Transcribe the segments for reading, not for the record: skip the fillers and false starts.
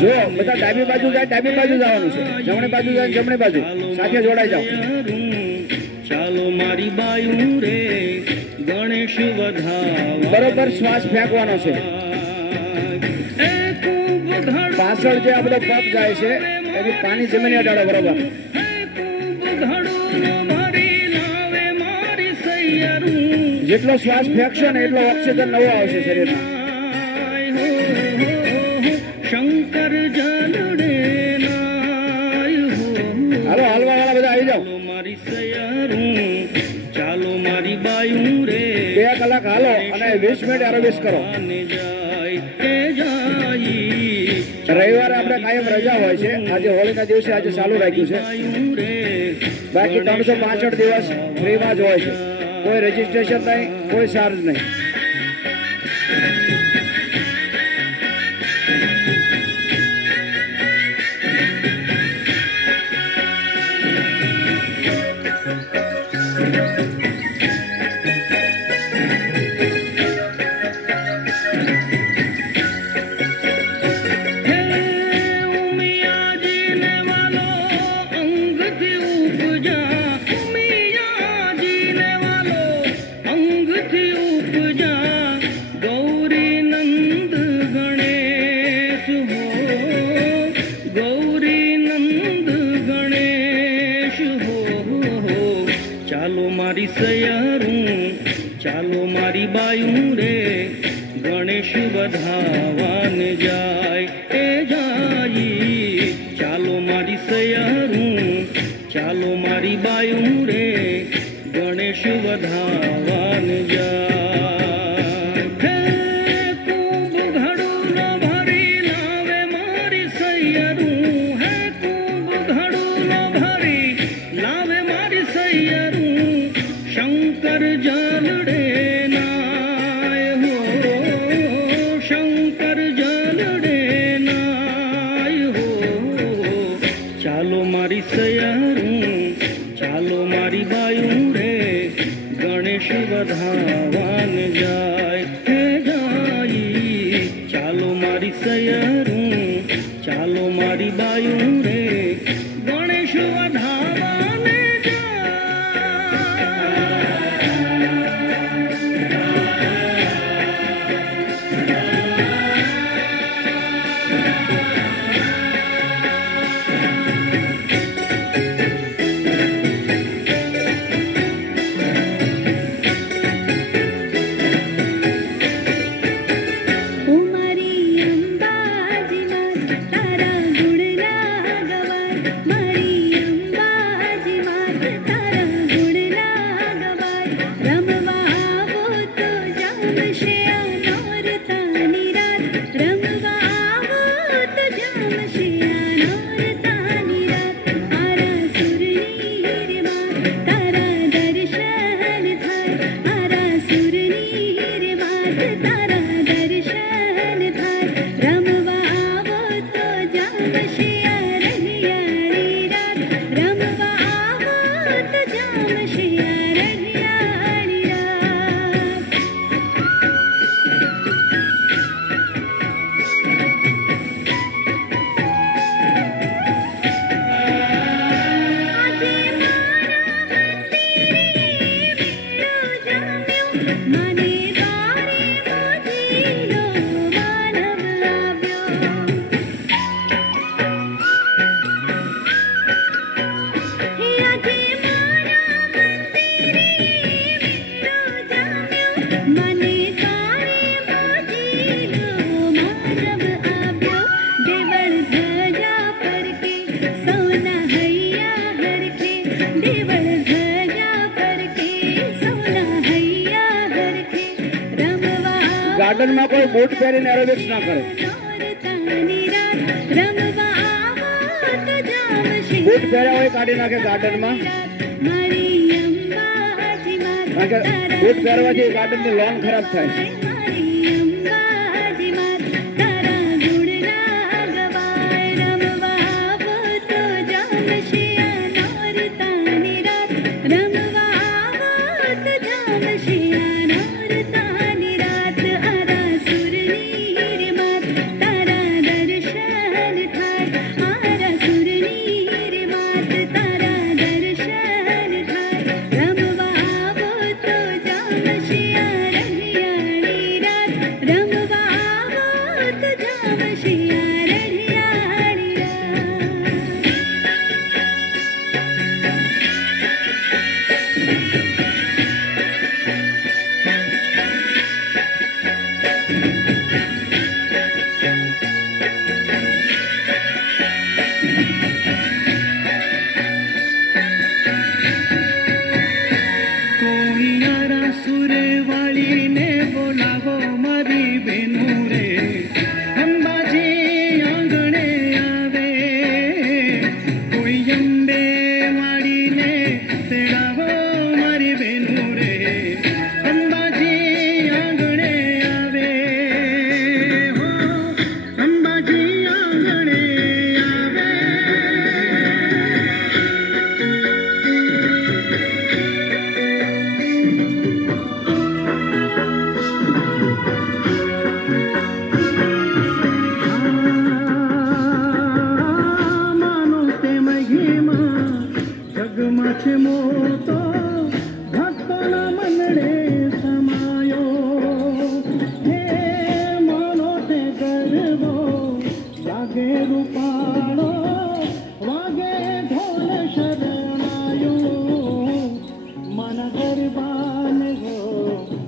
જો બધા ડાબી બાજુ જાય, ડાબી બાજુ જવાનું છે, જમણી બાજુ જાય, જમણી બાજુ સાથે જોડાઈ જાઓ. ચાલો મારી બાયું રે ગણેશ વધાવા. બરોબર શ્વાસ ફેંકવાનો છે. પાછળ જે આ બધો પગ જાય છે એની પાણી જમીને અડાડો. બરોબર જેટલો શ્વાસ ફેંકશો ને એટલો ઓક્સિજન નવો આવશે શરીરમાં. શંકર જલડે હાલો હાલવા વાળા બધા આવી જાઓ. મારી સયારું ચાલો મારી બાયું રે 2 કલાક હાલો અને 20 મિનિટ એરોબિક્સ કરો. રવિવારે આપણે કાયમ રજા હોય છે. આજે હોળીના દિવસે આજે ચાલુ રાખ્યું છે. બાકી 365 દિવસ ફ્રીમાં જ હોય છે. કોઈ રજીસ્ટ્રેશન નહીં, કોઈ ચાર્જ નહીં. મારી સયારું ચાલો મારી બાયું રે ગણેશ વધાવાન જાય એ જાય. ચાલો મારી સયારું ચાલો મારી બાયું રે ગણેશ વધાવાન જાય. શંકર જલડે નાય હો, શંકર જલડે નાય હો. ચાલો મારી સયારું ચાલો મારી બાયું રે ગણેશ વધાવાન જાય હે જાય. ચાલો મારી સયારું ચાલો મારી બાયું રે ગણેશ વધાવાન ગાર્ડન માં કોઈ બૂટ પહેરીને એરોબિક્સ ના કરે. બૂટ પહેર્યા હોય કાઢી નાખે ગાર્ડન માં. બૂટ પહેરવાથી ગાર્ડન ની લોન ખરાબ થાય. છે મોતો ભક્તોના મનડે સમાયો હે માનો તે ગરબો વાગે રૂપાળો વાગે ઢોલ શરણાયો મન ગરબાને હો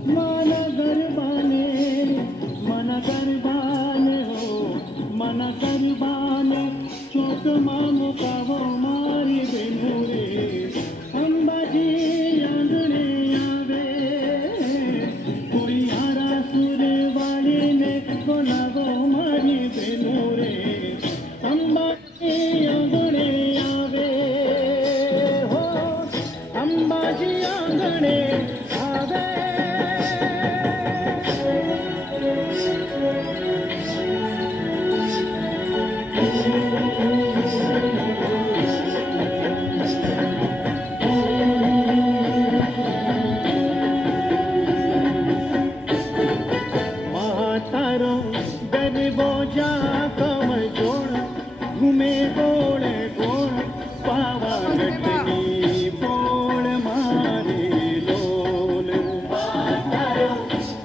મન ગરબાને મન ગરબાને હો મન ગરબાને ચોકમાં મુકાવો મારી બેનો રે અંબાજી આંગણે આવે કોઈ હારા સુર વાળીને બોલાવો મારી બેનો રે અંબાજી આંગણે આવે હો અંબાજી આંગણે આવે તારો ગરબો જા કમ જોડ ઘૂમે ગોળ ગોળ પાવાગઢની પોળ મારે લોલ તારો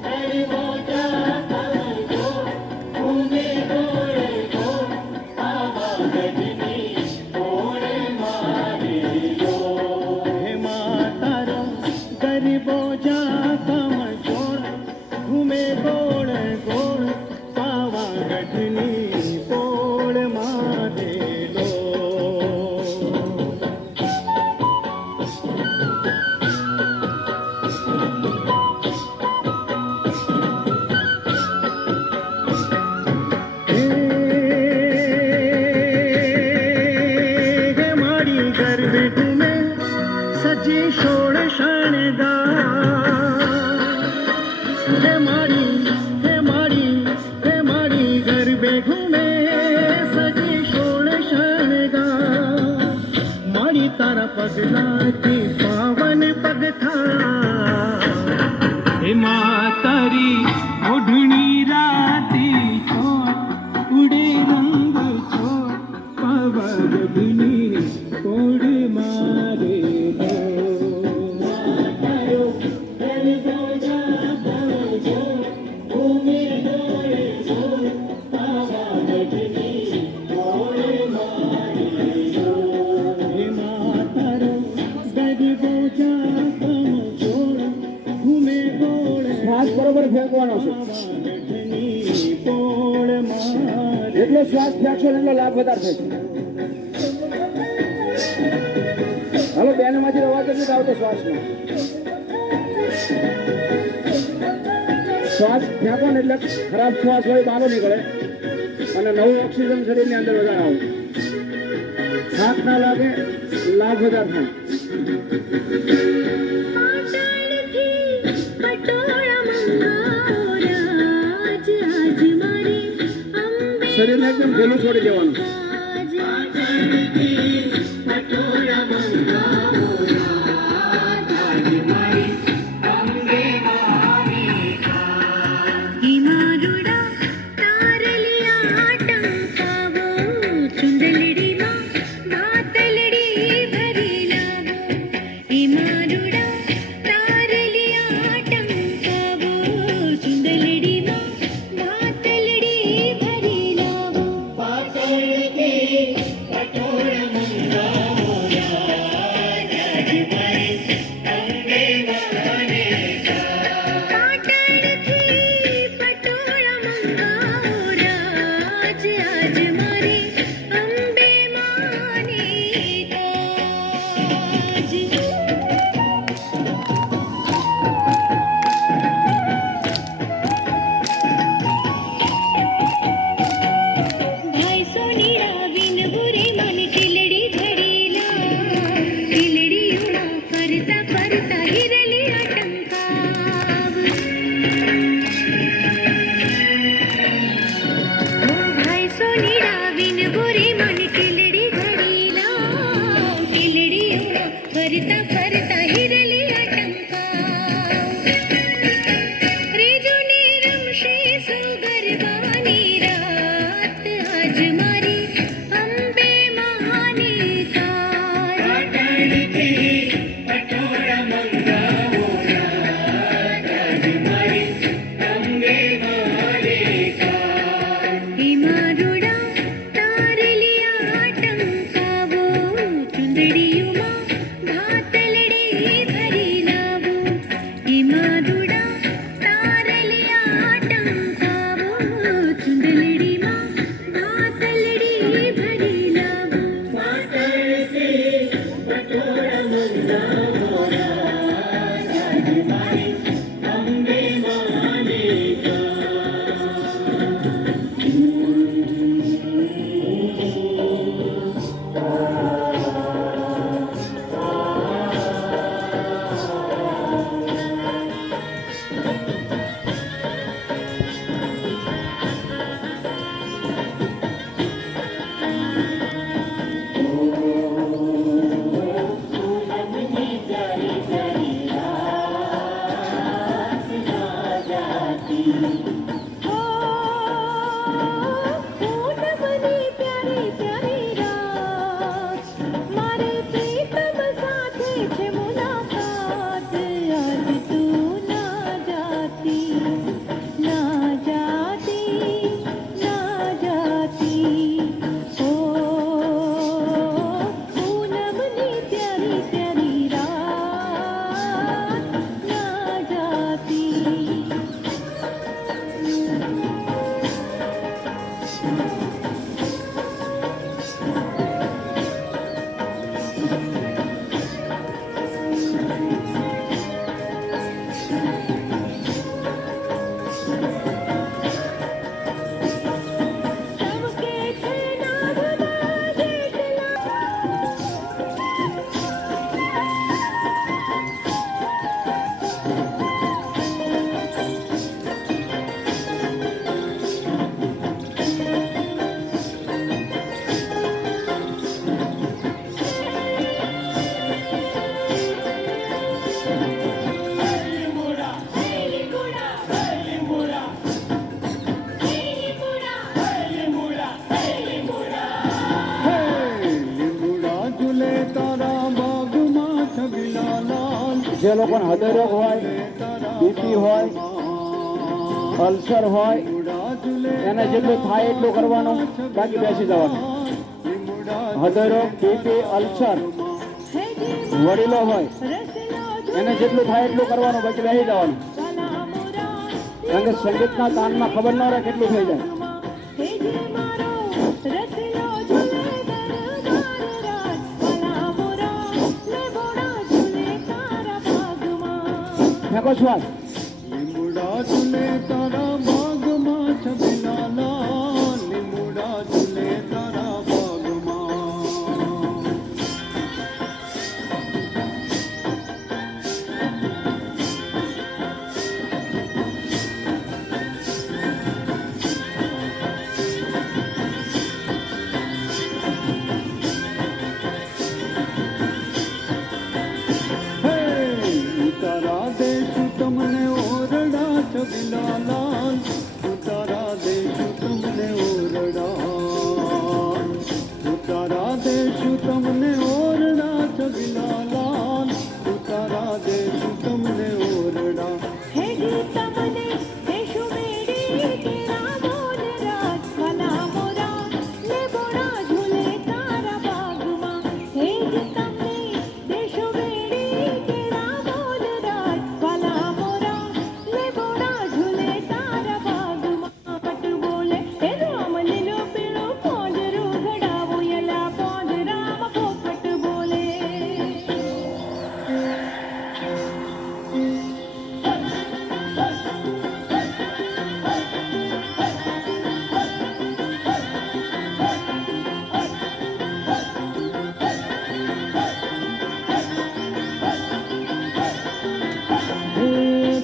ગરબો જા કમ જોડ ઘૂમે ગોળ ગોળ પાવાગઢની પોળ મારે લોલ હે તારો ગરબો જા કમ જોડ ઘૂમે ગોળ ગોળ પાવાગઢની પોળ મારેલો હે મારી ગરબે ઘૂમે સજી સોળ શણગાર હે મારી ગરબે ઘૂમે સજી સોળ શણગાર મારી તારા પગલાથી પાવન પગથા હે તારી ઓઢણી રાતી છોડ ઉડે રંગ છોડ પાવાગઢની કોડ મારે શ્વાસ બરોબર ફેંકવાનો છે જેટલો શ્વાસ ફેંકશો એટલો લાભ વધારે થશે હવે બેનમાંથી અવાજ નથી આવતો શ્વાસનો શ્વાસ ફેંકો ને એટલે ખરાબ શ્વાસ હોય બહાર નીકળે અને નવું ઓક્સિજન શરીરની અંદર વધારે આવે થાક ના લાગે લાભ વધારે થાય શરીરને એકદમ ઢીલું છોડી દેવાનું ફરતા ફરતા હિરલી રેજોને રમશે સુગરબાની રાત આજ મારી અંબે મહાની તાજ જે લોકોને હૃદયરોગ હોય, બીપી હોય, અલ્સર હોય, એને જેટલું થાય એટલું કરવાનું, બાકી બેસી જવાનું. હૃદયરોગ, બીપી, અલ્સર વડીલો હોય એને જેટલું થાય એટલું કરવાનું, બાકી બેસી જવાનું. કારણ કે સંગીતના તાનમાં ખબર ન રહે કેટલું થઈ જાય. ફેંકો શ્વાસ. લીમડા ઝૂલે તારા બાગમાં છબીલાલા, લીમડા ઝૂલે તારા બાગમાં. તારા દેશ તમને ઓરડા છબીલાલા, તારા દેશ તમને ઓરડા, તારા દેશ તમને ઓરડા છબીલાલા, તારા દેશ તમને ઓરડા.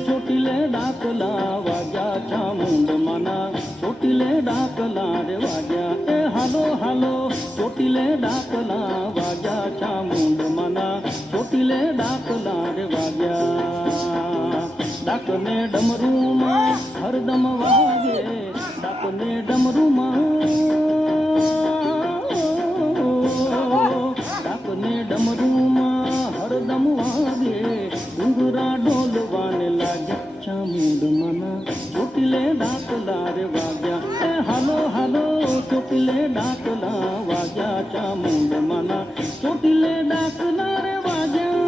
ચોટીલે ડાકલા વાગ્યા ચામુંડ માના, ચોટીલે ડાકલા રે વાગ્યા. એ હાલો હાલો ચોટીલે ડાકલા વાગ્યા ચામુંડ માના, ચોટીલે ડાકલા રે વાગ્યા. ડાકને ડમરૂમાં હરદમ વાગે, ડાકને ડમરૂમાં, ડાકને ડમરૂમાં હરદમ વાગે. ડુંગરા ડોલવાને લાગ્યા ચામુંડ માના, ચોટીલે ડાકલા રે વાગ્યા. એ હાલો હાલો ચોટીલે ડાકલા વાગ્યા ચામુંડ માના, ચોટીલે ડાકલા રે વાગ્યા.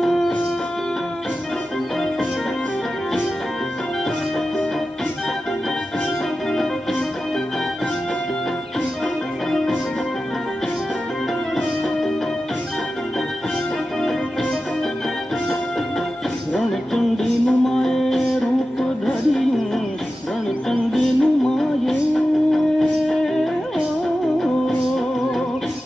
રણચંડીનું માએ રૂપ ધર્યું, રણચંડીનું માએ,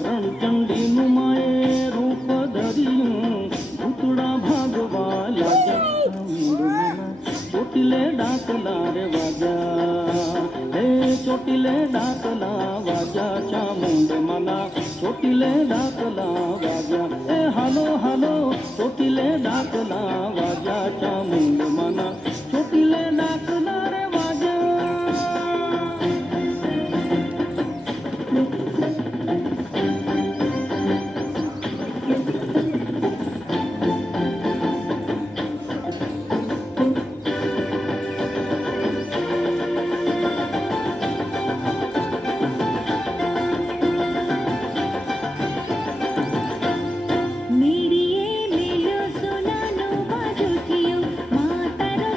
રણચંડીનું માએ રૂપ ધર્યું. ભૂતડા ભાગવા લાગ્યા, ચોટીલે ડાકલા રે વાગ્યા. હે ચોટીલે ડાકલા વાગ્યા ચામુંડ માના, ચોટીલે ડાકલા વાગ્યા. એ હાલો હાલો ચોટીલે ડાકલા વાગ્યા ચામુંડ માના, ચોટીલે ડાકલા રે વાગ્યા. મેળીએ મેલ્યો સોનાનો બાજુ થયો, માતારો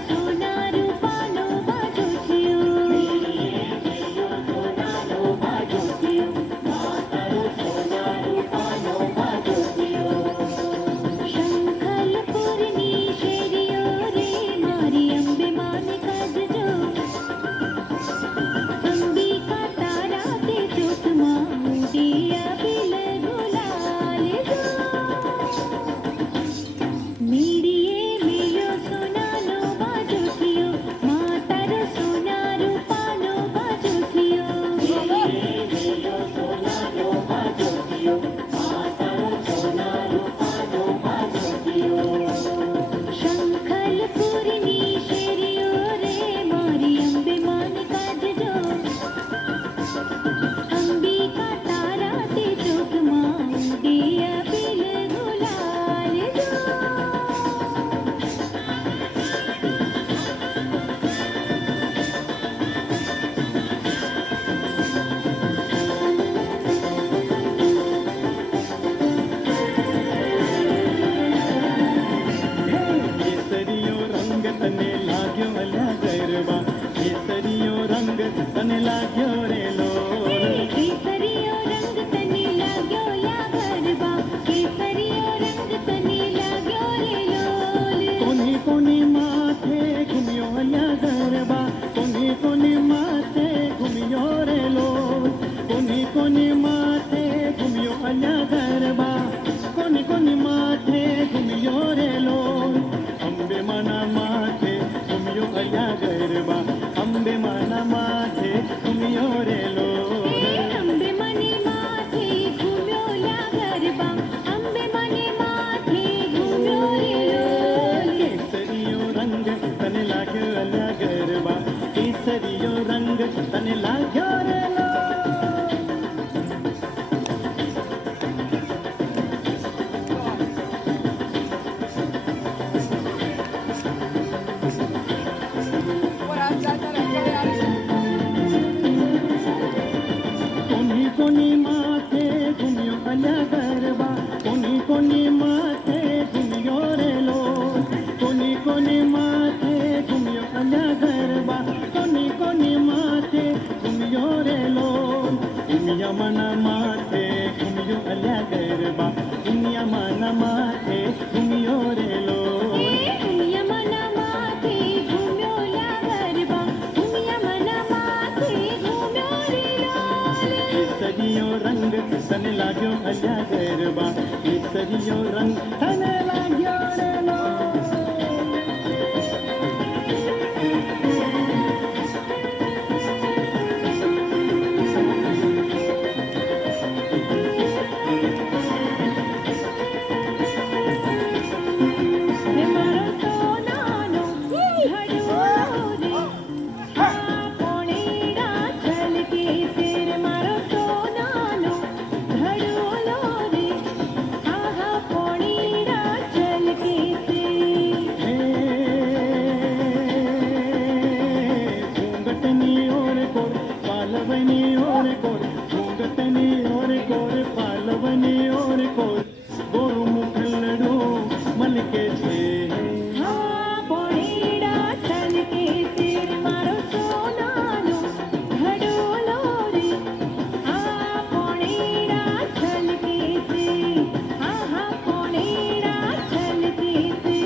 છલકે છે હા પોણીડા છલકે છે મારો સોનાનો ઘડોલો રે હા પોણીડા છલકે છે હા હા પોણીડા છલકે છે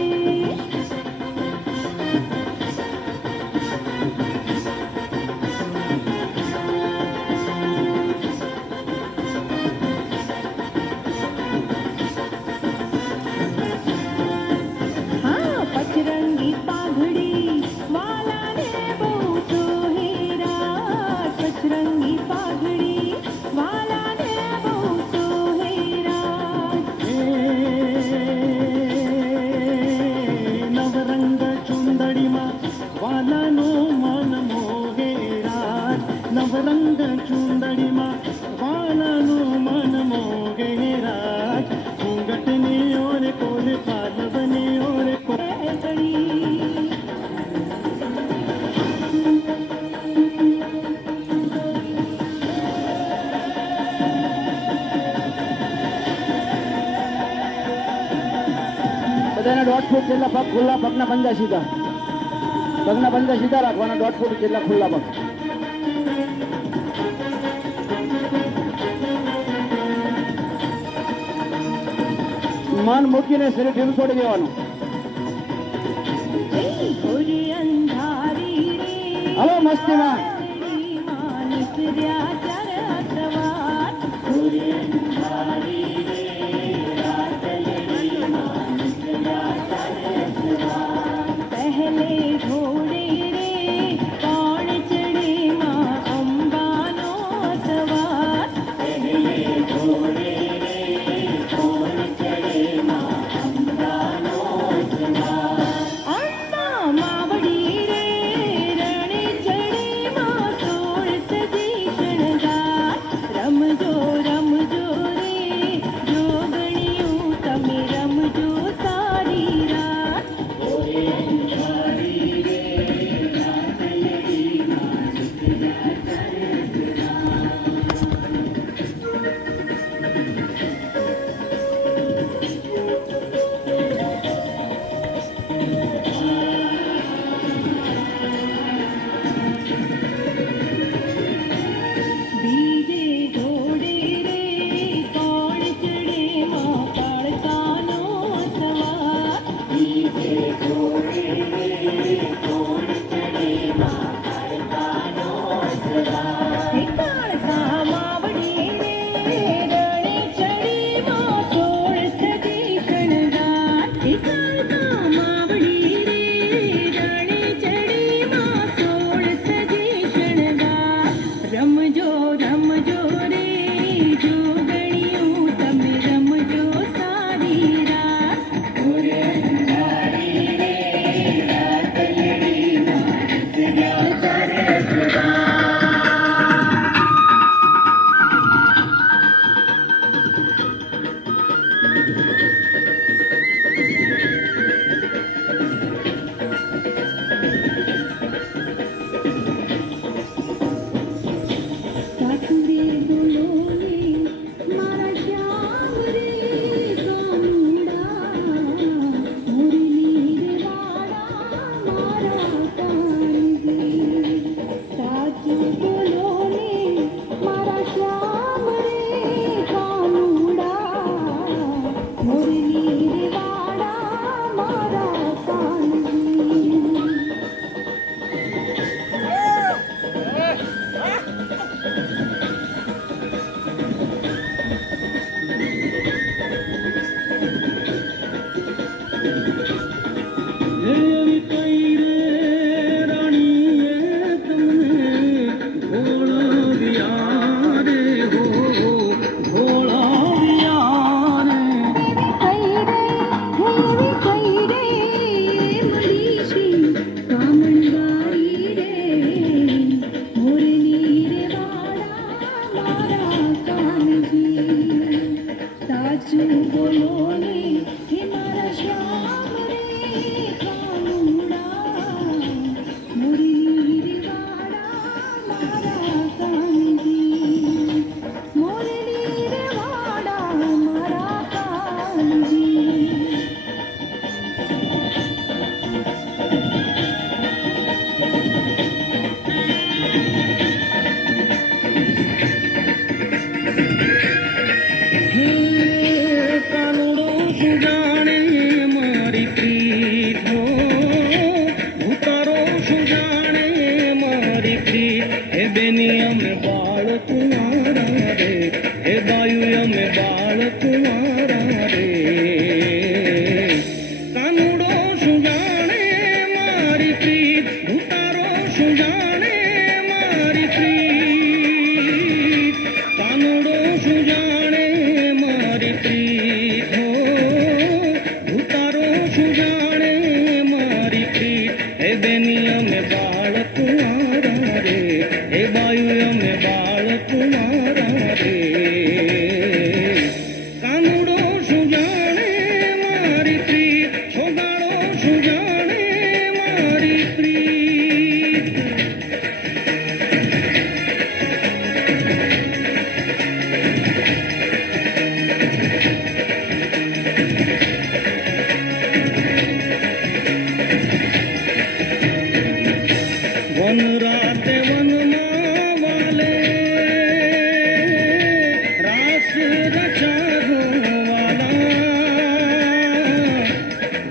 હા પચરંગી પાઘડી વાલાને બહુ સોહેરા પચરંગી પાઘડી વાલાને બહુ સોહેરા નવરંગ ચુંદડીમાં વાલાનો મન મોહે રાજ નવરંગ ચુંદડીમાં વાલાનો મન મોહે રાજ ઘૂંઘટની ઓર કોલ પાલવની ઓર કોલ પડી બધાને 1.5 ફૂટ જેટલા પગ ખુલ્લા, પગના પંજા સીધા, પગના પંજા સીધા રાખવાના, 1.5 ફૂટ જેટલા ખુલ્લા પગ. મન મૂકીને શરીર ઢીલું છોડી દેવાનું. ઘોર અંધારી રે હલો મસ્તીમાં. માનસ રહ્યા ચાર સવાર ઘોર અંધારી રે પહેલે ઘોડે રે કોણ ચડે માં અંબાનો સવાર પહેલે ઘોડે રે કોણ ચડે માં અંબાનો સવાર અંબા માવડી રે રણે ચડે માં સોળ સજી શણગાર રમજો રમજો રે જોગણીયું તમે રમજો સારી રાત બીજે ઘોડે રે કોણ ચડે માં કાળકાનો સવાર બીજે ઘોડે રે કોણ ચડે માં કાળકાનો સવાર કાળકા માવડી રે રણે ચડી માં સોળ સજી શણગાર કાળકા માવડી રે રણે ચડી માં સોળ સજી શણગાર રમજો રમજો રે જોગણીયું તમે રમજો સારી રાત ઘોર અંધારી રે રાતલડી માનસ રહ્યા ચાર સવાર સાસુરે બોલોને મારા શ્યામ રે કાનુડા મુરલી રે વાડા મારા કાનજી સાચું બોલોને મારા શ્યામ રે કાનુડા મુરલી રે વાડા મારા કાનજી એવી કઈ રે રાણીએ તમને ઘોળવ્યા રે હો ઘોળવ્યા રે કઈ રે હેવી કઈ રે મળી છે કામણવારી રે મોરલી રે વાડા મારા કાનજી સાચું બોલો ને હે મારા શ્યામ શું જાણે મારી પ્રીત હે બેની અમે બાળ કુંવારા રે હે બાયુ અમે બાળ કુંવારા રે કાનુડો શું જાણે મારી પ્રીત છોગાળો શું જાણે મારી પ્રીત વન રાતે વનમાં વાલે રાસ રચાવો વાલા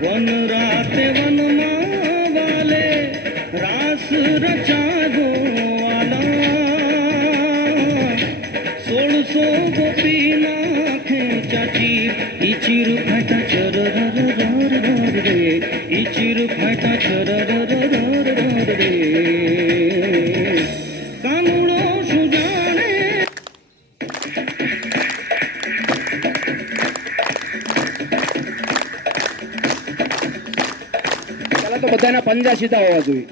વન રાતે વનમાં વાલે રાસ રચાવો વાલા 1600 ગોપી નાખે ચાચી ઈ ચીર ફાટા ચર રે ઈ ચીર ફાટા ચર રે કાનુડો શું જાણે પહેલા તો બધાના પંજા સીધા હોવા જોઈએ,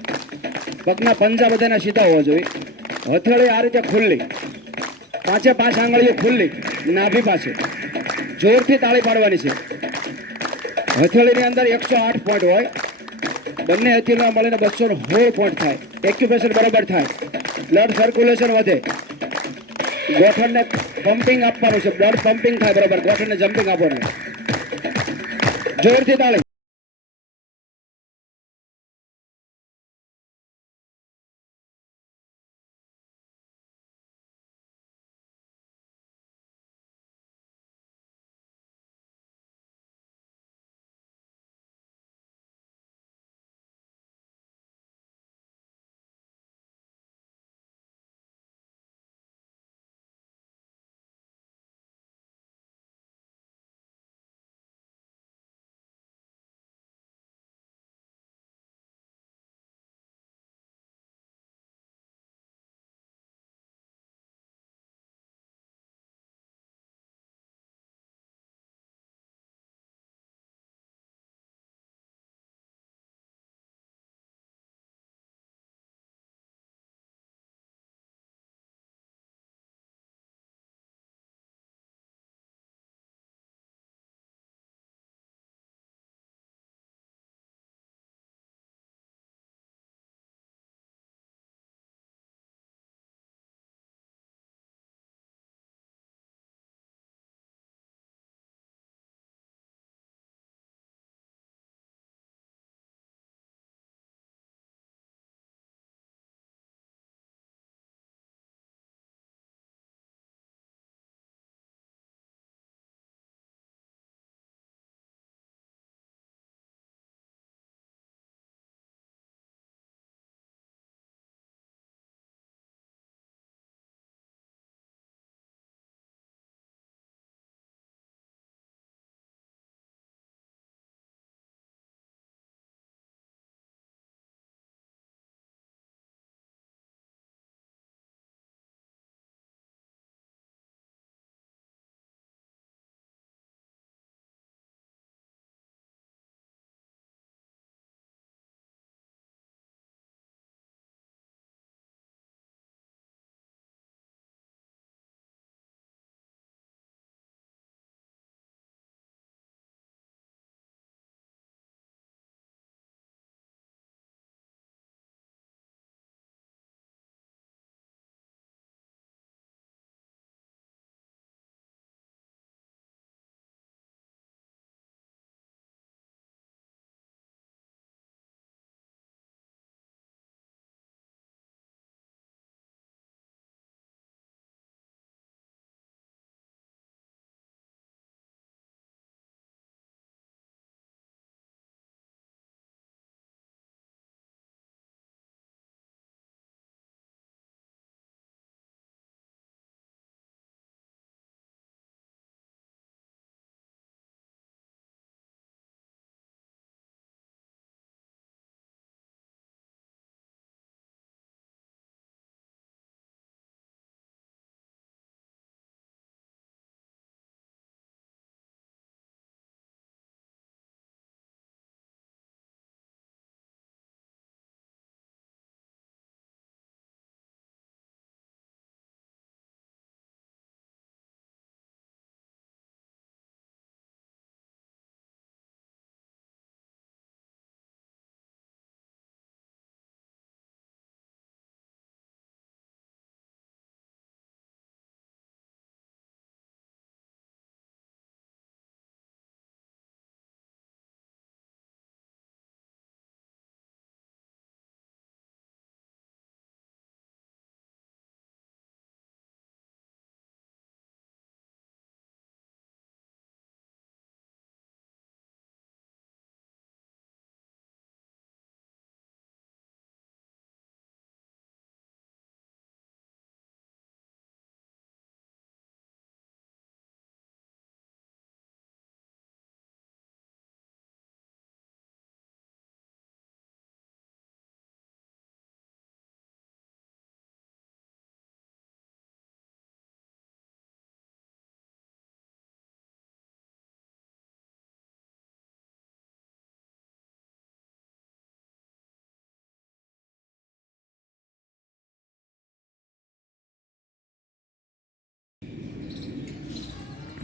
પગના પંજા બધાના સીધા હોવા જોઈએ. હથેળી આ રીતે ખુલ્લી, પાંચે પાંચ આંગળીઓ ખુલ્લી નાભી પાસે, જોરથી તાળી પાડવાની છે. હથેળીની અંદર 108 પોઈન્ટ હોય, બંને હથેળીમાં મળીને 216 પોઈન્ટ થાય. એક્યુપ્રેશર બરાબર થાય, બ્લડ સર્ક્યુલેશન વધે, ગોઠણને પમ્પિંગ આપવાનું છે, બ્લડ પમ્પિંગ થાય બરાબર, ગોઠણને જમ્પિંગ આપવાનું. જોરથી તાળી.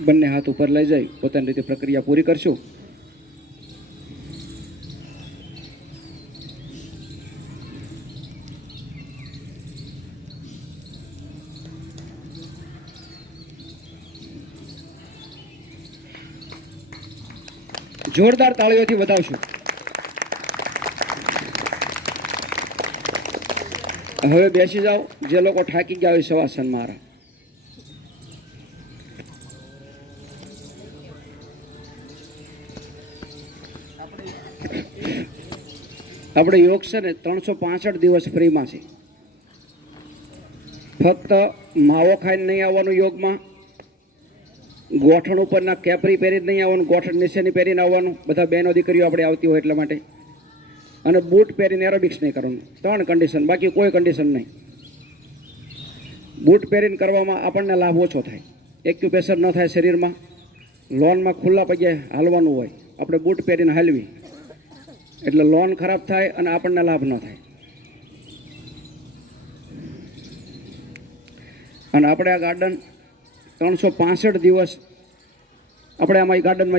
બંને હાથ ઉપર લઈ જઈ પોતાની રીતે પ્રક્રિયા પૂરી કરશું. જોરદાર તાળીઓથી વધાવશું. હવે બેસી જાઓ. જે લોકો થાકી ગયા હોય શવાસન મારા. આપણે યોગ છે ને 365 દિવસ ફ્રીમાં છે. ફક્ત માવો ખાઈને નહીં આવવાનું યોગમાં, ગોઠણ ઉપરના કેપરી પહેરી નહીં આવવાનું, ગોઠણ નીચેની પહેરીને આવવાનું. બધા બહેનો દીકરીઓ આપણે આવતી હોય એટલા માટે. અને બૂટ પહેરીને એરોબિક્સ નહીં કરવાનું. 3 કન્ડિશન, બાકી કોઈ કન્ડિશન નહીં. બૂટ પહેરીને કરવામાં આપણને લાભ ઓછો થાય, એક્યુપ્રેશર ન થાય શરીરમાં. લોનમાં ખુલ્લા પગે હાલવાનું હોય, આપણે બૂટ પહેરીને હાલવી એટલે લોન ખરાબ થાય અને આપણને લાભ ન થાય. અને આપણે આ ગાર્ડન 365 દિવસ આપણે આમાં ગાર્ડનમાં